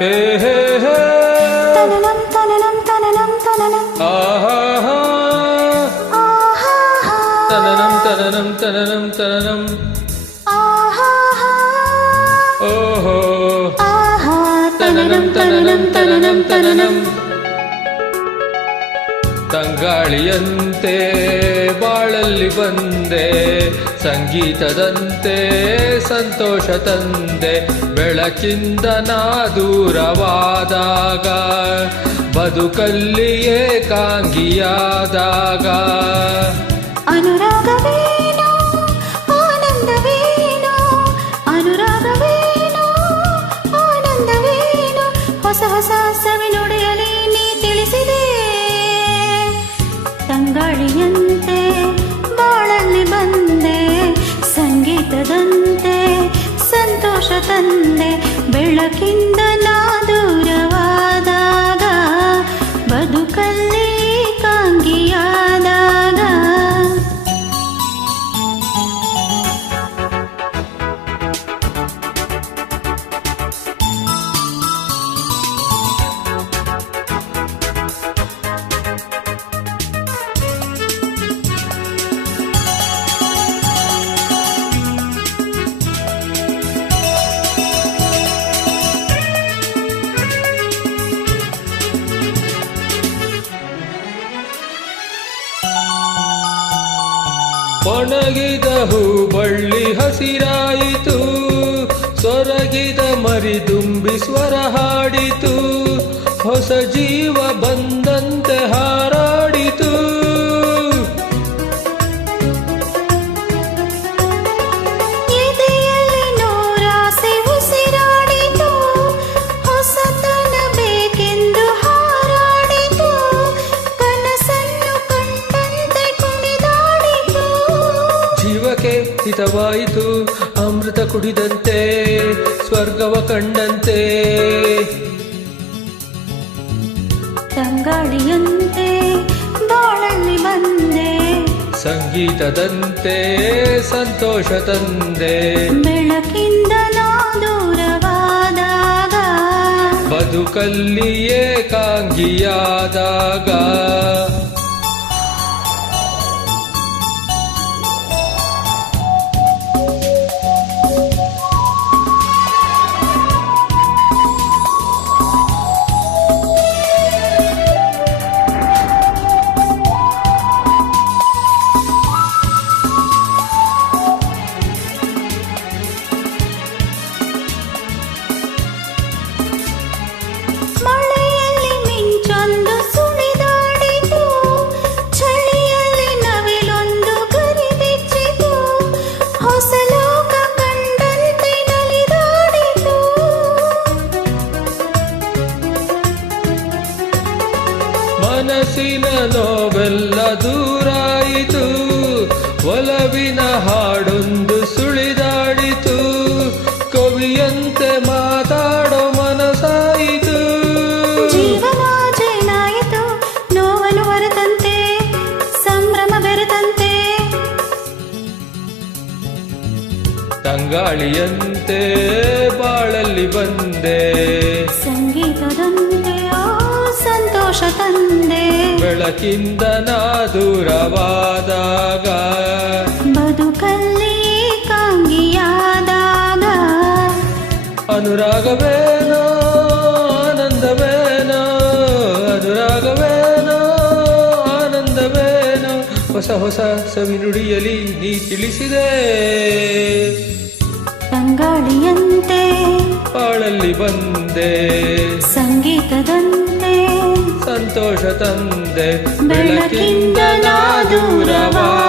ಹೇ ಹೇ ಹೇ ತನನಂ ತನನಂ ತನನಂ ತನನಂ ಆಹಾ ಆಹಾ ತನನಂ ತನನಂ ತನನಂ ತನನಂ ಆಹಾ ಓಹೋ ಆಹಾ ತನನಂ ತನನಂ ತನನಂ ತನನಂ ತಂಗಾಳಿಯಂತೆ ಬಾಳಲ್ಲಿ ಬಂದೆ ಸಂಗೀತದಂತೆ ಸಂತೋಷ ತಂದೆ ಬೆಳಕಿಂದ ನಾ ದೂರವಾದಾಗ ಬದುಕಲ್ಲಿ ಏಕಾಂಗಿಯಾದಾಗ ಅನುರಾಗವೇನೋ ಆನಂದವೇನೋ ಅನುರಾಗವೇನೋ ಆನಂದವೇನೋ ಹೊಸ ಹೊಸ ಸವಿನುಡಿಯಲಿ ನೀ ತಿಳಿಸಿದೆ ತಂಗಾಳಿಯಂತೆ ಬಾಳಲ್ಲಿ ಬಂದೆ ಸಂಗೀತದಂತೆ ಸಂತೋಷ ತಂದೆ ಬೆಳಕಿಂದ ನಾ ದೂರವಾದಾಗ ಬದುಕಲ್ಲಿ ಏಕಾಂಗಿಯಾದಾಗ ಒಣಗಿದ ಹೂ ಬಳ್ಳಿ ಹಸಿರಾಯಿತು ಸೊರಗಿದ ಮರಿದುಂಬಿ ಸ್ವರ ಹಾಡಿತು ಹೊಸ ಜೀವ ಬಂದಂತೆ ಹಾರಾಡಿತು ಎದೆಯಲ್ಲಿ ನೂರಾಸೆ ಉಸಿರಾಡಿತು ಹೊಸತನ ಬೇಕೆಂದು ಹಾರಾಡಿತು ಕನಸನ್ನು ಕಂಡಂತೆ ಕುಣಿದಾಡಿತು ಜೀವಕ್ಕೆ ಹಿತವಾಯಿತು ಅಮೃತ ಕುಡಿದಂತೆ ಸ್ವರ್ಗವ ಕಂಡಂತೆ ತಂಗಾಳಿಯಂತೆ ಬಾಳಲ್ಲಿ ಬಂದೆ ಸಂಗೀತದಂತೆ ಸಂತೋಷ ತಂದೆ ಬೆಳಕಿಂದ ನಾ ದೂರವಾದಾಗ ಬದುಕಲ್ಲಿ ಏಕಾಂಗಿಯಾದಾಗ ಮಳೆಯಲ್ಲಿ ಮಿಂಚೊಂದು ಸುಳಿದಾಡಿತು ಚಳಿಯಲ್ಲಿ ನವಿಲೊಂದು ಗರಿಬಿಚ್ಚಿತು ಹೊಸ ಲೋಕ ಕಂಡಂತೆ ನಲಿದಾಡಿತು ಮನಸ್ಸಿನ ನೋವೆಲ್ಲ ದೂರಾಯಿತು ಒಲವಿನ ಹಾಡೊಂದು ಸುಳಿದಾಡಿತು ಕವಿಯಂತೆ ಮಾತಾಡೋ ಮನಸಾಯಿತು ಜೀವನ ಜೇನಾಯಿತು ನೋವನ್ನು ಹೊರತಂತೆ ಸಂಭ್ರಮ ಬೆರೆತಂತೆ ತಂಗಾಳಿಯಂತೆ ಬಾಳಲ್ಲಿ ಬಂದೆ ಸಂಗೀತದಂತೆ ಸಂತೋಷ ತಂದೆ ಬೆಳಕಿಂದ ನಾ ದೂರವಾದಾಗ ಬದುಕಲ್ಲಿ ಏಕಾಂಗಿಯಾದಾಗ ಅನುರಾಗವೇನೋ ಆನಂದವೇನೋ ಅನುರಾಗವೇನೋ ಆನಂದವೇನೋ ಹೊಸ ಹೊಸ ಸವಿನುಡಿಯಲಿ ನೀ ತಿಳಿಸಿದೆ ತಂಗಾಳಿಯಂತೆ ಬಾಳಲ್ಲಿ ಬಂದೆ ಸಂಗೀತದಂತೆ ಸಂತೋಷ ತಂದೆ ಬೆಳಕಿಂದ ನಾ ದೂರವಾದಾಗ